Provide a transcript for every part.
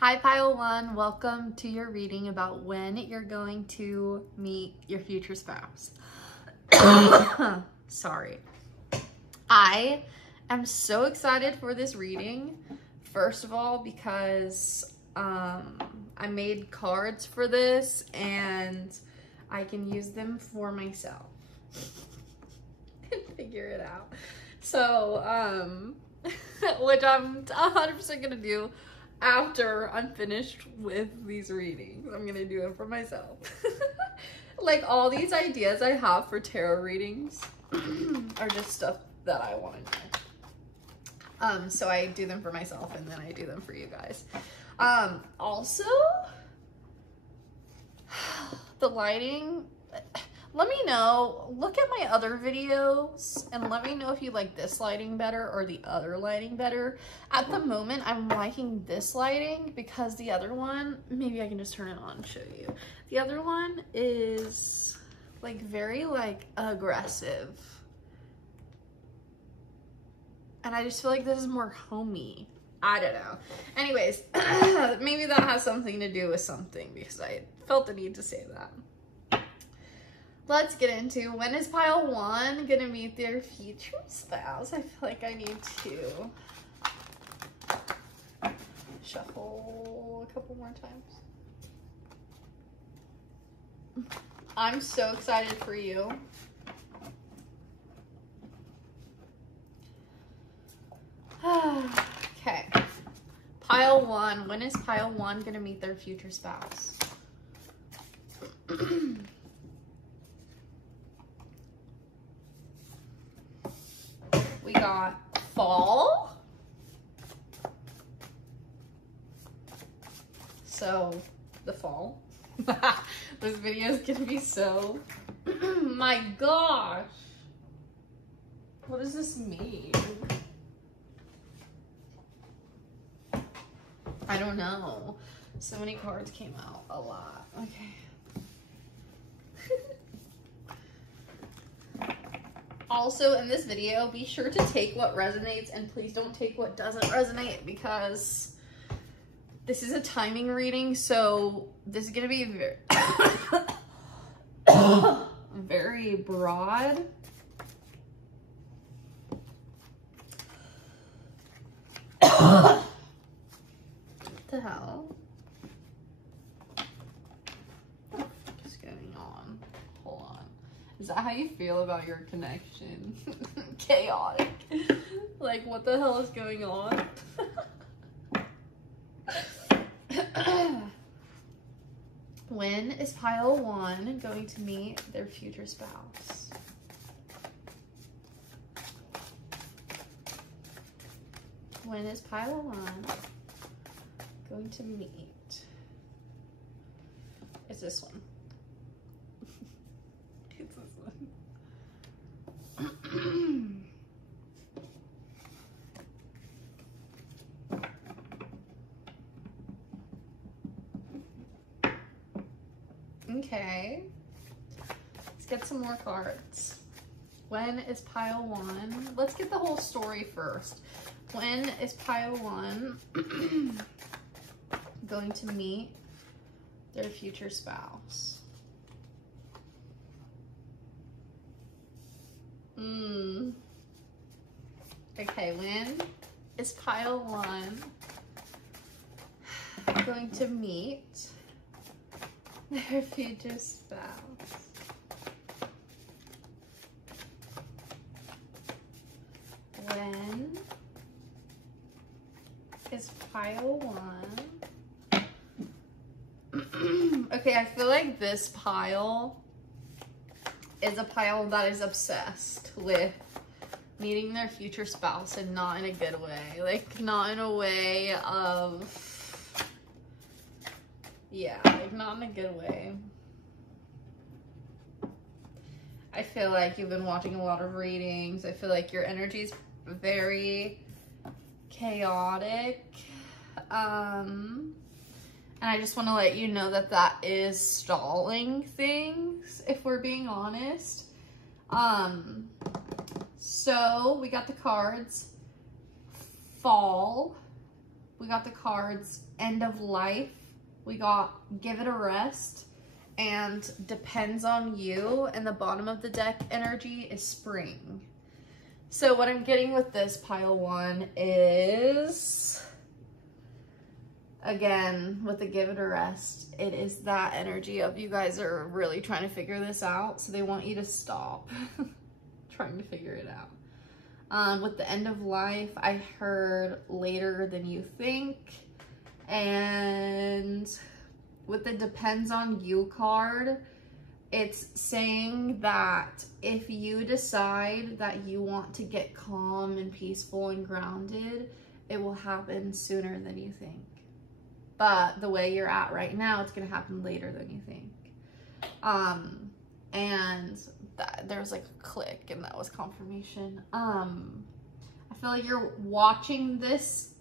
Hi Pile 1, welcome to your reading about when you're going to meet your future spouse. Sorry. I am so excited for this reading. First of all, because I made cards for this and I can use them for myself and figure it out. So, which I'm 100% gonna do after I'm finished with these readings. I'm gonna do it for myself. Like all these ideas I have for tarot readings are just stuff that I want to know. So I do them for myself and then I do them for you guys. Also, the lighting, let me know, look at my other videos and let me know if you like this lighting better or the other lighting better. At the moment, I'm liking this lighting because the other one, maybe I can just turn it on and show you. The other one is like very like aggressive. And I just feel like this is more homey. I don't know. Anyways, maybe that has something to do with something because I felt the need to say that. Let's get into when is Pile 1 gonna meet their future spouse? I feel like I need to shuffle a couple more times. I'm so excited for you. Okay. Pile 1, when is Pile 1 gonna meet their future spouse? We got fall. So, the fall. This video is gonna be so... My gosh. What does this mean? I don't know. So many cards came out. A lot. Okay. Also, in this video, be sure to take what resonates and please don't take what doesn't resonate because this is a timing reading, so this is going to be very, very broad. What the hell? What's going on? Hold on. Is that how you feel about your connection? Chaotic. Like, what the hell is going on? When is Pile 1 going to meet their future spouse? When is Pile 1 going to meet? It's this one. It's this one. Okay. Let's get some more cards. When is Pile 1? Let's get the whole story first. When is Pile 1 going to meet their future spouse? Okay, when is Pile 1 going to meet their future spouse? When is Pile 1? Okay, I feel like this pile is a pile that is obsessed with meeting their future spouse and not in a good way. Like, not in a way of... Yeah, like not in a good way. I feel like you've been watching a lot of readings. I feel like your energy is very chaotic. And I just want to let you know that that is stalling things, if we're being honest. So we got the cards. Fall. we got the cards End of Life, we got Give It a Rest, and Depends on You, and the bottom of the deck energy is Spring. So what I'm getting with this pile 1 is, again, with the Give It a Rest, it is that energy of you guys are really trying to figure this out, so they want you to stop trying to figure it out. With the End of Life, I heard Later Than You Think, and with the Depends on You card, it's saying that if you decide that you want to get calm and peaceful and grounded, it will happen sooner than you think. But the way you're at right now, it's going to happen later than you think. And there was like a click, and that was confirmation. I feel like you're watching this.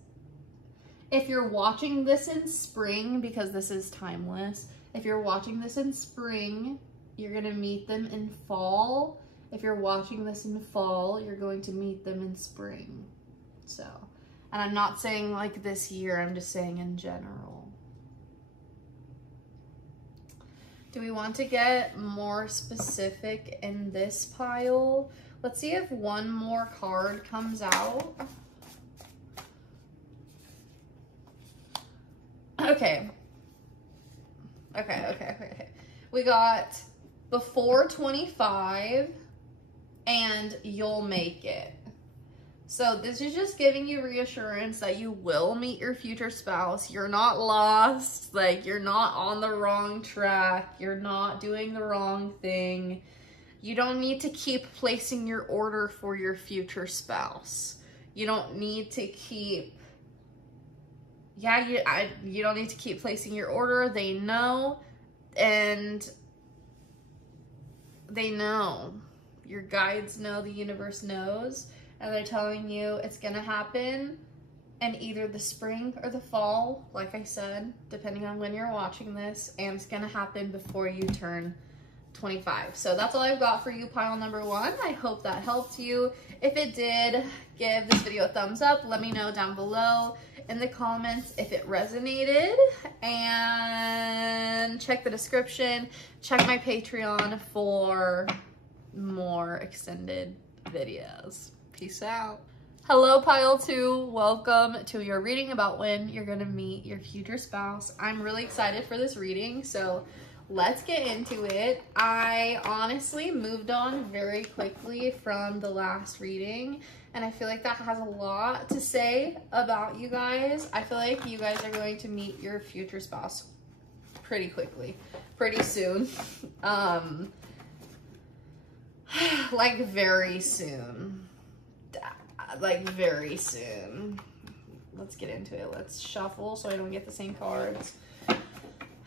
If you're watching this in spring, because this is timeless, if you're watching this in spring, you're going to meet them in fall. If you're watching this in fall, you're going to meet them in spring. So, and I'm not saying like this year, I'm just saying in general. Do we want to get more specific in this pile? Let's see if one more card comes out. Okay. We got Before 25 and You'll Make It. So this is just giving you reassurance that you will meet your future spouse. You're not lost. Like, you're not on the wrong track. You're not doing the wrong thing. You don't need to keep placing your order for your future spouse. You don't need to keep... you don't need to keep placing your order. They know, and they know. Your guides know, the universe knows, and they're telling you it's gonna happen in either the spring or the fall, like I said, depending on when you're watching this, and it's gonna happen before you turn 25. So that's all I've got for you, pile number 1. I hope that helped you. If it did, give this video a thumbs up. Let me know down below in the comments if it resonated, and check the description. Check my Patreon for more extended videos. Peace out. Hello, pile 2. Welcome to your reading about when you're gonna meet your future spouse. I'm really excited for this reading, so let's get into it. I honestly moved on very quickly from the last reading, and I feel like that has a lot to say about you guys. I feel like you guys are going to meet your future spouse pretty quickly, pretty soon. Like very soon. Like very soon. Let's get into it. Let's shuffle so I don't get the same cards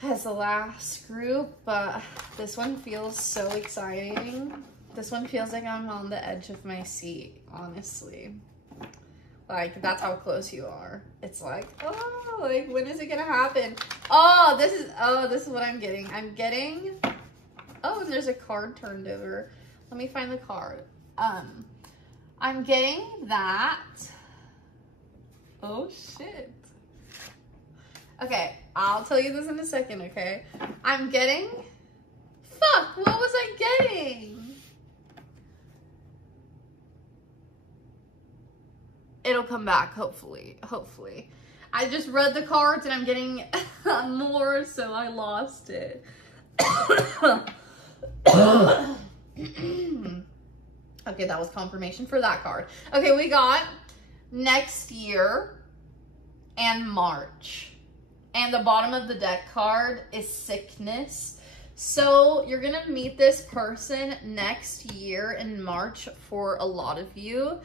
as the last group, but this one feels so exciting. This one feels like I'm on the edge of my seat, honestly. Like, that's how close you are. It's like, oh, like, when is it gonna happen? Oh, this is what I'm getting. I'm getting, oh, and there's a card turned over. Let me find the card. I'm getting that. Oh, shit. Okay, I'll tell you this in a second, okay? I'm getting... Fuck, what was I getting? It'll come back, hopefully. Hopefully. I just read the cards and I'm getting more, so I lost it. Okay, that was confirmation for that card. Okay, we got next year and March. And the bottom of the deck card is sickness. So you're gonna meet this person next year in March for a lot of you.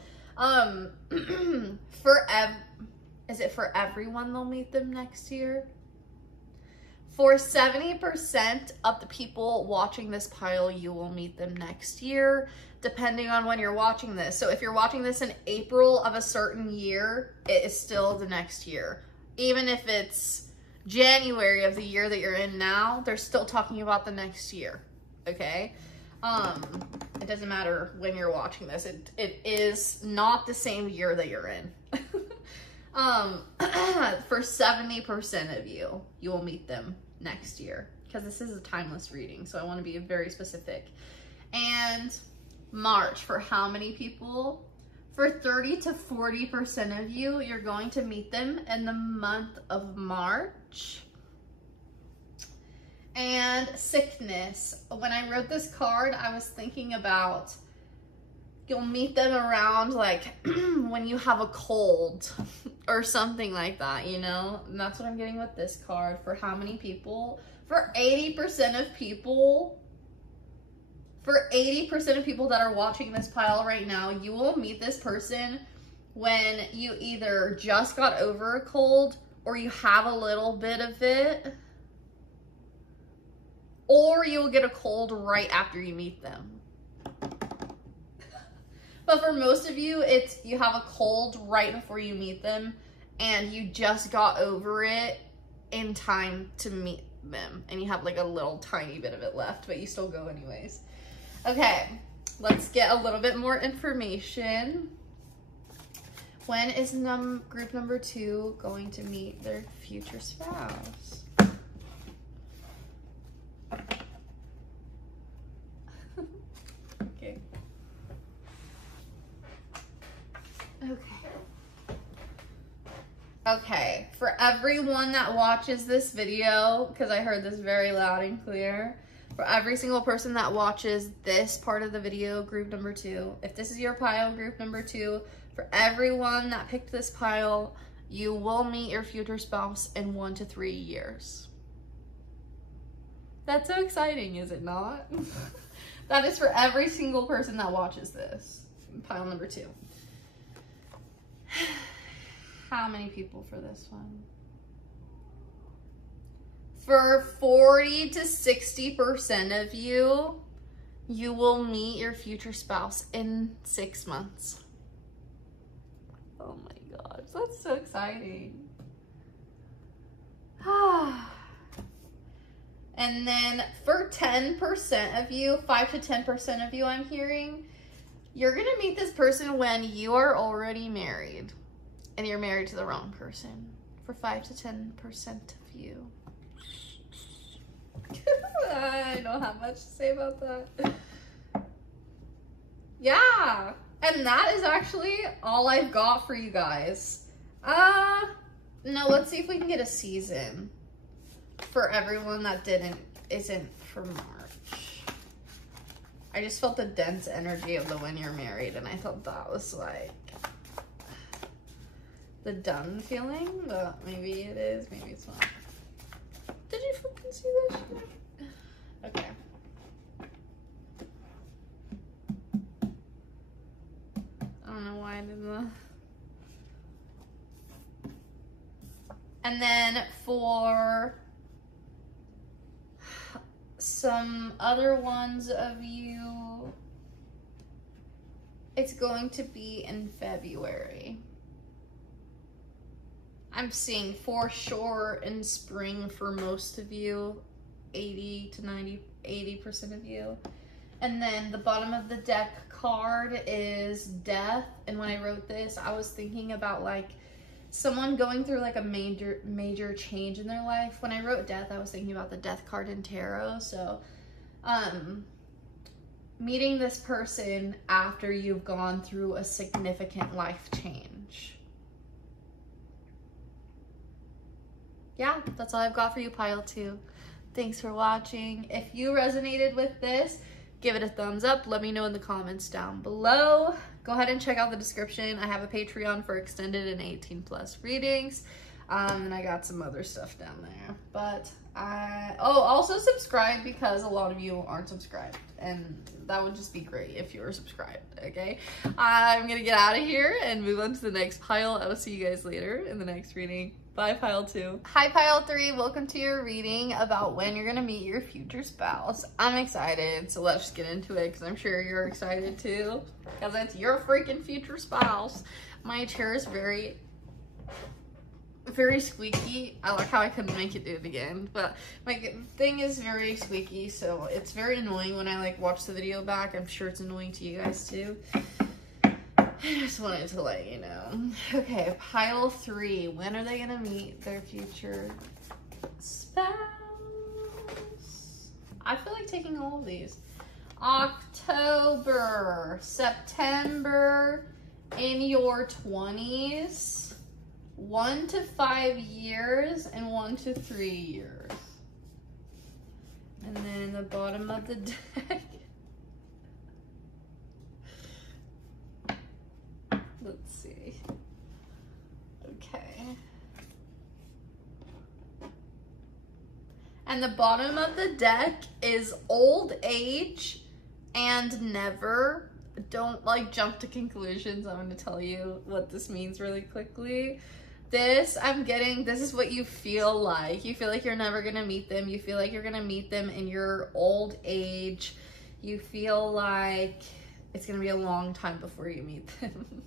Is it for everyone they'll meet them next year? For 70% of the people watching this pile, you will meet them next year, depending on when you're watching this. So if you're watching this in April of a certain year, it is still the next year. Even if it's January of the year that you're in now, they're still talking about the next year, okay? It doesn't matter when you're watching this. It is not the same year that you're in. For 70% of you, you will meet them next year, because this is a timeless reading, so I want to be very specific. And March, for how many people? For 30 to 40% of you, you're going to meet them in the month of March. And sickness. When I wrote this card, I was thinking about you'll meet them around like when you have a cold or something like that, you know? And that's what I'm getting with this card. For how many people? For 80% of people. For 80% of people that are watching this pile right now, you will meet this person when you either just got over a cold or you have a little bit of it, or you'll get a cold right after you meet them. But for most of you, it's you have a cold right before you meet them and you just got over it in time to meet them. And you have like a little tiny bit of it left, but you still go anyways. Okay, let's get a little bit more information. When is group number 2 going to meet their future spouse? Okay. Okay, for everyone that watches this video, because I heard this very loud and clear, for every single person that watches this part of the video, group number 2, if this is your pile, group number 2, for everyone that picked this pile, you will meet your future spouse in 1 to 3 years. That's so exciting, is it not? That is for every single person that watches this, pile number 2. How many people for this one? For 40 to 60% of you, you will meet your future spouse in 6 months. Oh my gosh, that's so exciting. And then for 10% of you, 5 to 10% of you I'm hearing, you're gonna meet this person when you are already married and you're married to the wrong person. For 5 to 10% of you. I don't have much to say about that. Yeah, and that is actually all I've got for you guys. No, let's see if we can get a season for everyone that isn't for March. I just felt the dense energy of the when you're married, and I thought that was like the done feeling, but maybe it is, maybe it's not. Did you fucking see this shit? Okay. I don't know why I did that. And then for some other ones of you, it's going to be in February. I'm seeing for sure in spring for most of you, 80 to 80% of you. And then the bottom of the deck card is death. And when I wrote this, I was thinking about like someone going through like a major change in their life. When I wrote death, I was thinking about the death card in tarot. So, meeting this person after you've gone through a significant life change. Yeah, that's all I've got for you, pile 2. Thanks for watching. If you resonated with this, give it a thumbs up. Let me know in the comments down below. Go ahead and check out the description. I have a Patreon for extended and 18+ readings. And I got some other stuff down there. But also subscribe, because a lot of you aren't subscribed. And that would just be great if you were subscribed, okay? I'm gonna get out of here and move on to the next pile. I will see you guys later in the next reading. Bye, pile 2. Hi, pile 3. Welcome to your reading about when you're gonna meet your future spouse. I'm excited, so let's just get into it, because I'm sure you're excited too, because it's your freaking future spouse. My chair is very squeaky. I like how I couldn't make it do it again, but my thing is very squeaky, so it's very annoying when I like watch the video back. I'm sure it's annoying to you guys too. I just wanted to let you know. Okay, pile 3. When are they gonna meet their future spouse? I feel like taking all of these. October, September, in your 20s, 1 to 5 years, and 1 to 3 years. And then the bottom of the deck. Let's see. Okay. And the bottom of the deck is old age and never. Don't like jump to conclusions. I'm going to tell you what this means really quickly. This, I'm getting, this is what you feel like. You feel like you're never going to meet them. You feel like you're going to meet them in your old age. You feel like it's going to be a long time before you meet them.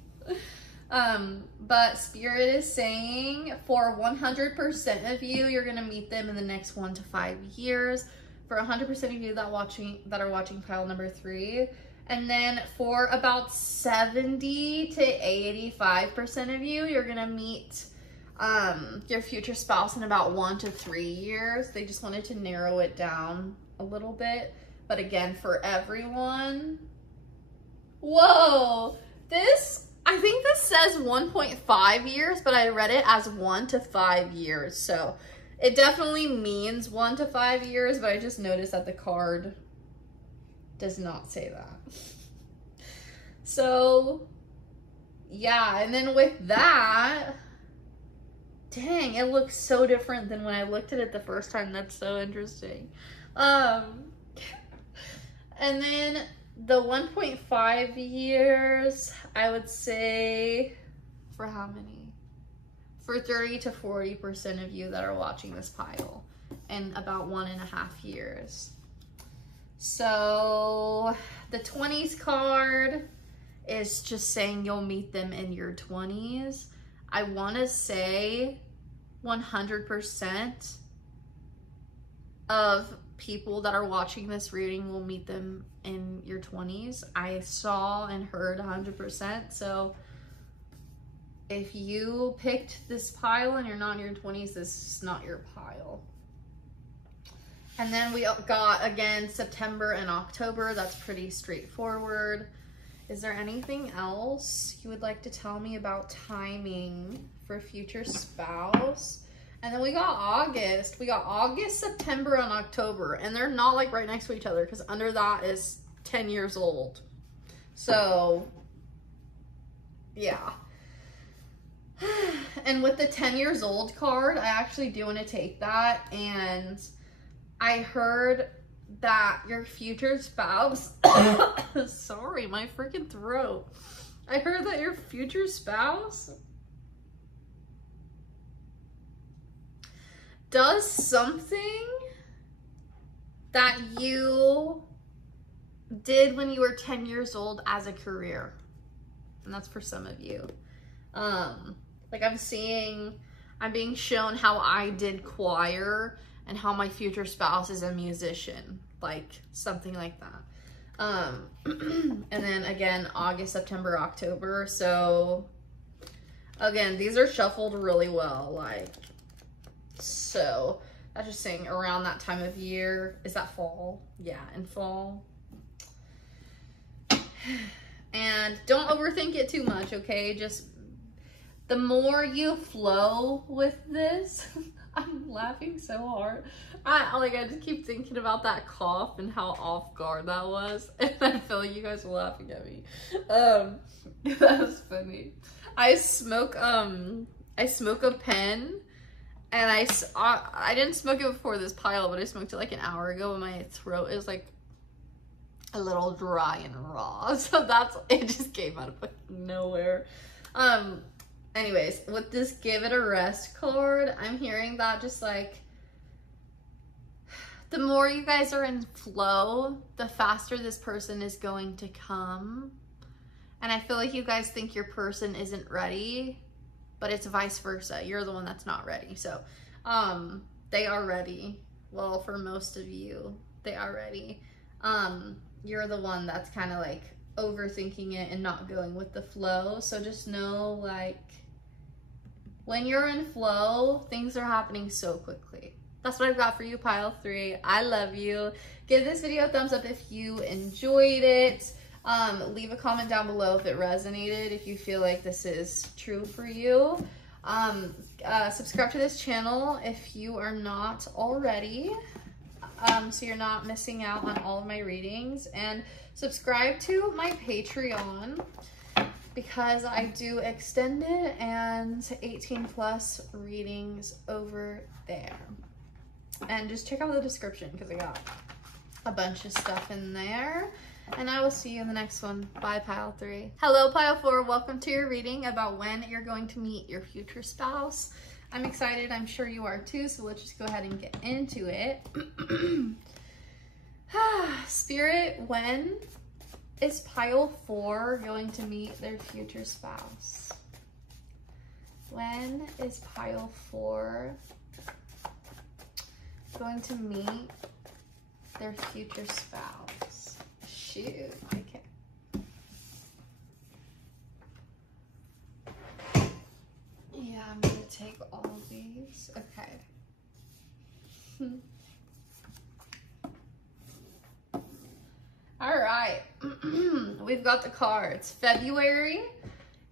But Spirit is saying for 100% of you, you're going to meet them in the next 1 to 5 years. For 100% of you that are watching pile number 3. And then for about 70 to 85% of you, you're going to meet your future spouse in about 1 to 3 years. They just wanted to narrow it down a little bit. But again, for everyone, whoa, this, I think this says 1.5 years, but I read it as 1 to 5 years. So it definitely means 1 to 5 years, but I just noticed that the card does not say that. So yeah, and then with that, dang, it looks so different than when I looked at it the first time. That's so interesting. And then the 1.5 years, I would say, for how many? For 30 to 40% of you that are watching this pile, in about 1.5 years. So the 20s card is just saying you'll meet them in your 20s. I want to say 100% of people that are watching this reading will meet them in your 20s. I saw and heard 100%. So if you picked this pile and you're not in your 20s, this is not your pile. And then we got, again, September and October. That's pretty straightforward. Is there anything else you would like to tell me about timing for future spouse? And then we got August. We got August, September, and October. And they're not like right next to each other because under that is 10 years old. So, yeah. And with the 10 years old card, I actually do want to take that. And I heard that your future spouse, sorry, my freaking throat. I heard that your future spouse does something that you did when you were 10 years old as a career. And that's for some of you. Like I'm being shown how I did choir and how my future spouse is a musician, like something like that. And then again, August, September, October. So again, these are shuffled really well, like, so that's just saying around that time of year. Is that fall? Yeah, in fall. And don't overthink it too much, okay? Just the more you flow with this, I'm laughing so hard. I just keep thinking about that cough and how off guard that was. And I feel like you guys are laughing at me. That was funny. I smoke a pen, and I didn't smoke it before this pile, but I smoked it like an hour ago, and my throat is like a little dry and raw. So it just came out of fucking nowhere. Anyways, with this Give It a Rest card, I'm hearing that just like, the more you guys are in flow, the faster this person is going to come. And I feel like you guys think your person isn't ready, but it's vice versa. You're the one that's not ready. So, they are ready. Well, for most of you, they are ready. You're the one that's kind of like overthinking it and not going with the flow. So just know, like, when you're in flow, things are happening so quickly. That's what I've got for you, pile 3. I love you. Give this video a thumbs up if you enjoyed it. Leave a comment down below if it resonated, if you feel like this is true for you. Subscribe to this channel if you are not already, so you're not missing out on all of my readings. And subscribe to my Patreon, because I do extended and 18+ readings over there. And just check out the description, because I got a bunch of stuff in there. And I will see you in the next one. Bye, pile 3. Hello, pile 4. Welcome to your reading about when you're going to meet your future spouse. I'm excited. I'm sure you are too. So let's just go ahead and get into it. Spirit, when is pile 4 going to meet their future spouse? When is pile 4 going to meet their future spouse? Shoot, okay. Yeah, I'm gonna take all of these. Okay. All right. We've got the cards. February,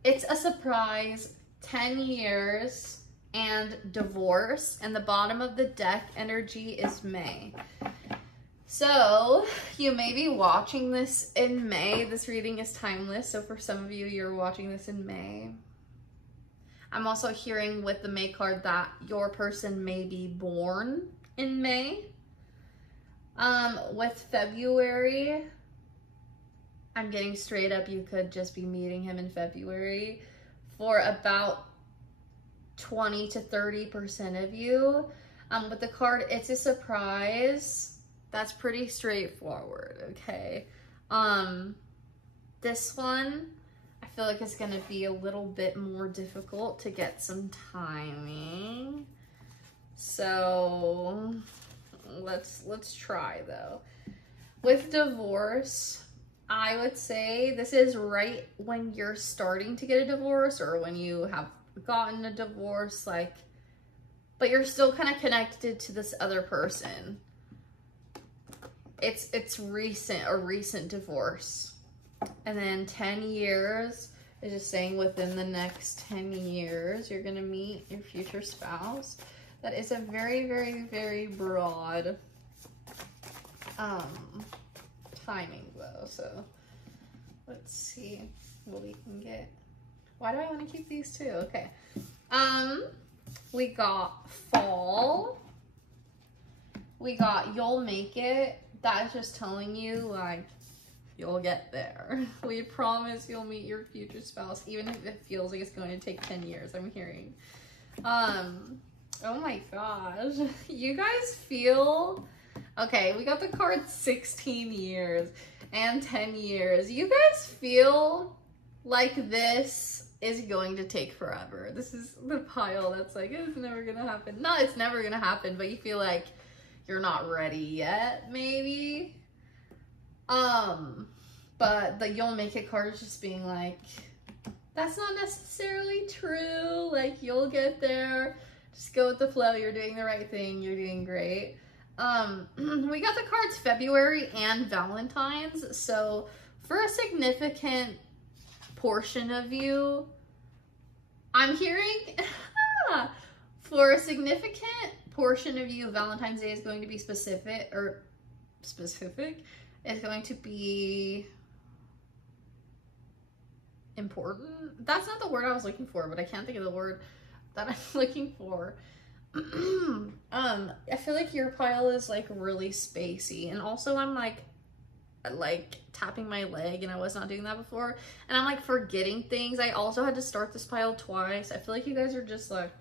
it's a surprise, 10 years, and divorce. And the bottom of the deck energy is May. So you may be watching this in May. This reading is timeless. So for some of you, you're watching this in May. I'm also hearing with the May card that your person may be born in May. With February, I'm getting straight up, you could just be meeting him in February. For about 20 to 30% of you. With the card, it's a surprise. That's pretty straightforward, okay? This one, I feel like it's gonna be a little bit more difficult to get some timing. So let's try though. With divorce, I would say this is right when you're starting to get a divorce, or when you have gotten a divorce, like, but you're still kind of connected to this other person. It's recent, a recent divorce. And then 10 years is just saying within the next 10 years, you're going to meet your future spouse. That is a very, very, very broad timing though. So let's see what we can get. Why do I want to keep these two? Okay. We got fall. We got you'll make it. That is just telling you, like, you'll get there. We promise you'll meet your future spouse, even if it feels like it's going to take 10 years, I'm hearing. Oh my gosh. You guys feel... Okay, we got the card 16 years and 10 years. You guys feel like this is going to take forever. This is the pile that's like, it's never gonna happen. No, it's never gonna happen, but you feel like you're not ready yet, maybe. But the you'll make it card is just being like, that's not necessarily true. Like, you'll get there. Just go with the flow. You're doing the right thing. You're doing great. We got the cards February and Valentine's. So for a significant portion of you, I'm hearing for a significant portion of you, Valentine's Day is going to be specific. It's going to be important. That's not the word I was looking for, but I can't think of the word that I'm looking for. I feel like your pile is like really spacey, and also I'm like tapping my leg, and I was not doing that before, and I'm like forgetting things. I also had to start this pile twice. I feel like you guys are just like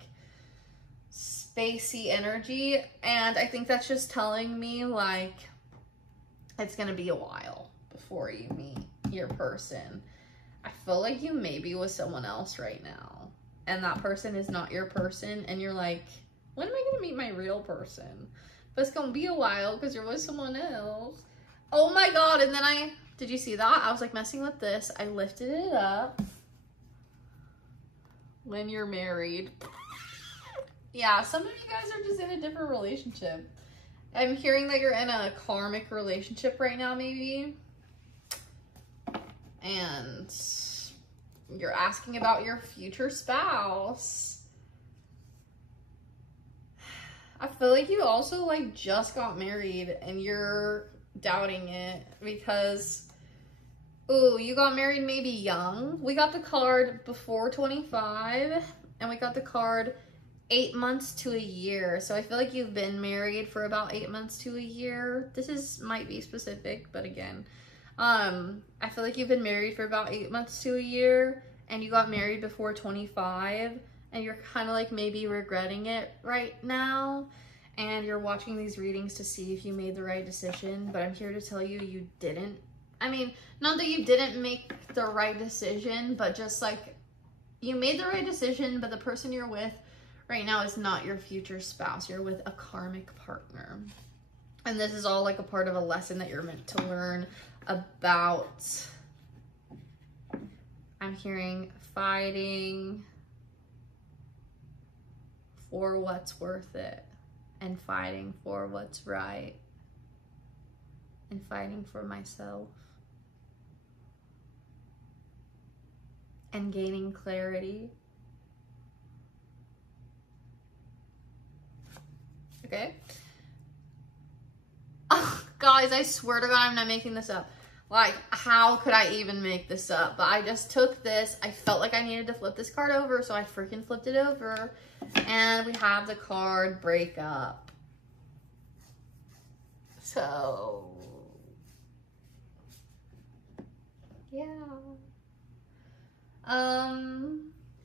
spacey energy, and I think that's just telling me like it's gonna be a while before you meet your person. I feel like you may be with someone else right now, and that person is not your person, and you're like, when am I gonna meet my real person? But it's gonna be a while because you're with someone else. Oh my god, and then Did you see that? I was like messing with this. I lifted it up. When you're married. Yeah, some of you guys are just in a different relationship. I'm hearing that you're in a karmic relationship right now, maybe. And you're asking about your future spouse. I feel like you also like just got married and you're doubting it because, ooh, you got married maybe young. We got the card before 25 and we got the card 8 months to a year. So I feel like you've been married for about 8 months to a year. This might be specific, but again, I feel like you've been married for about 8 months to a year and you got married before 25 and you're kind of like maybe regretting it right now. And you're watching these readings to see if you made the right decision, but I'm here to tell you, you didn't. I mean, not that you didn't make the right decision, but just like you made the right decision, but the person you're with right now is not your future spouse. You're with a karmic partner. And this is all like a part of a lesson that you're meant to learn about. I'm hearing fighting for what's worth it, and fighting for what's right, and fighting for myself, and gaining clarity. Okay? Oh, guys, I swear to God, I'm not making this up. Like, how could I even make this up? But I just took this. I felt like I needed to flip this card over, so I freaking flipped it over. And we have the card breakup. So, yeah.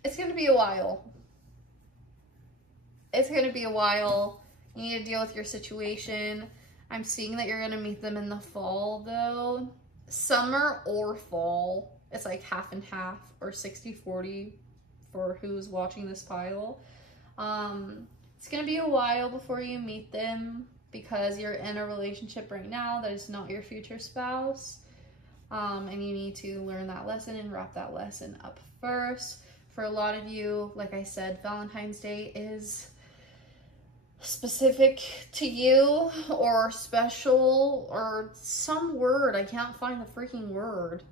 It's gonna be a while. It's gonna be a while. You need to deal with your situation. I'm seeing that you're gonna meet them in the fall, though. Summer or fall. It's like half and half, or 60-40 for who's watching this pile. It's gonna be a while before you meet them because you're in a relationship right now that is not your future spouse. And you need to learn that lesson and wrap that lesson up first. For a lot of you, like I said, Valentine's Day is specific to you or special or some word. I can't find the freaking word.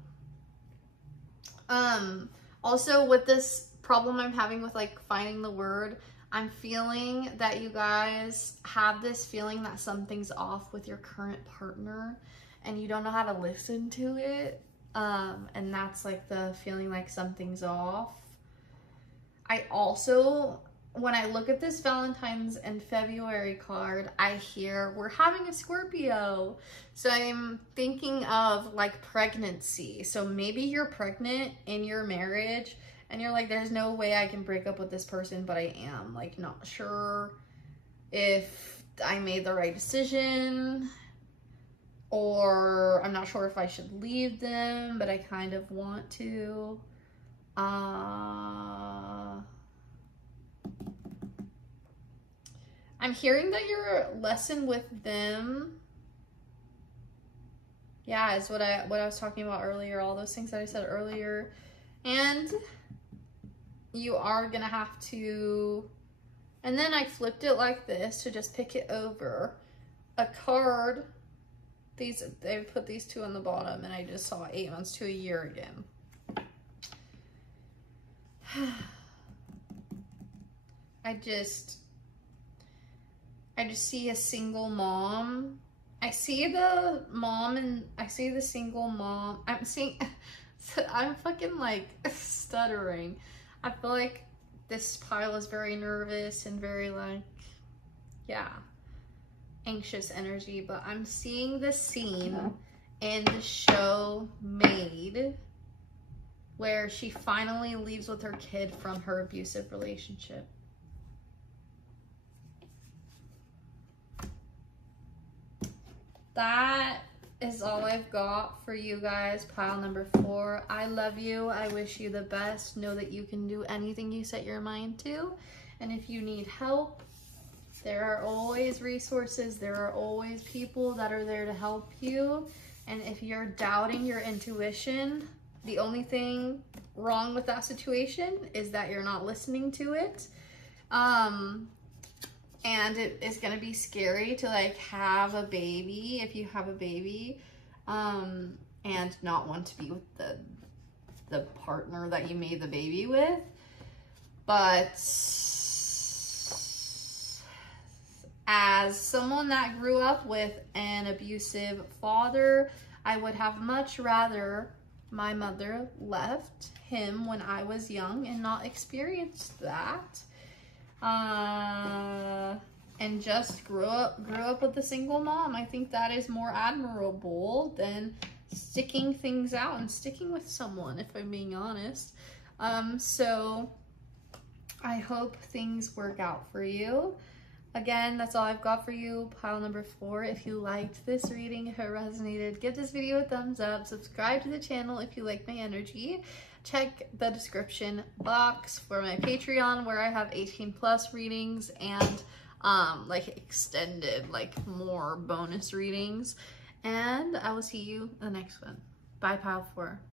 Also with this problem I'm having with like finding the word, I'm feeling that you guys have this feeling that something's off with your current partner and you don't know how to listen to it. And that's like the feeling like something's off. I also, when I look at this Valentine's and February card, I hear we're having a Scorpio. So I'm thinking of like pregnancy. So maybe you're pregnant in your marriage and you're like, there's no way I can break up with this person, but I am like not sure if I made the right decision, or I'm not sure if I should leave them, but I kind of want to. I'm hearing that your lesson with them, yeah, is what I was talking about earlier, all those things that I said earlier. And you are gonna have to, and then I flipped it like this to just pick it over. A card, they put these two on the bottom and I just saw 8 months to a year again. I just see a single mom. I see the mom and I see the single mom. I'm fucking like stuttering. I feel like this pile is very nervous and very like, yeah, anxious energy, but I'm seeing the scene in the show Made where she finally leaves with her kid from her abusive relationship. That is all I've got for you guys, pile number 4. I love you. I wish you the best. Know that you can do anything you set your mind to. And if you need help, there are always resources. There are always people that are there to help you. And if you're doubting your intuition, the only thing wrong with that situation is that you're not listening to it. And it is gonna be scary to like have a baby, if you have a baby, and not want to be with the partner that you made the baby with. But as someone that grew up with an abusive father, I would have much rather my mother left him when I was young and not experienced that. And just grew up with a single mom. I think that is more admirable than sticking things out and sticking with someone, if I'm being honest. So I hope things work out for you. Again, that's all I've got for you. Pile number 4. If you liked this reading, if it resonated, give this video a thumbs up. Subscribe to the channel if you like my energy. Check the description box for my Patreon, where I have 18+ readings and like extended, like more bonus readings. And I will see you in the next one. Bye, Pile 4.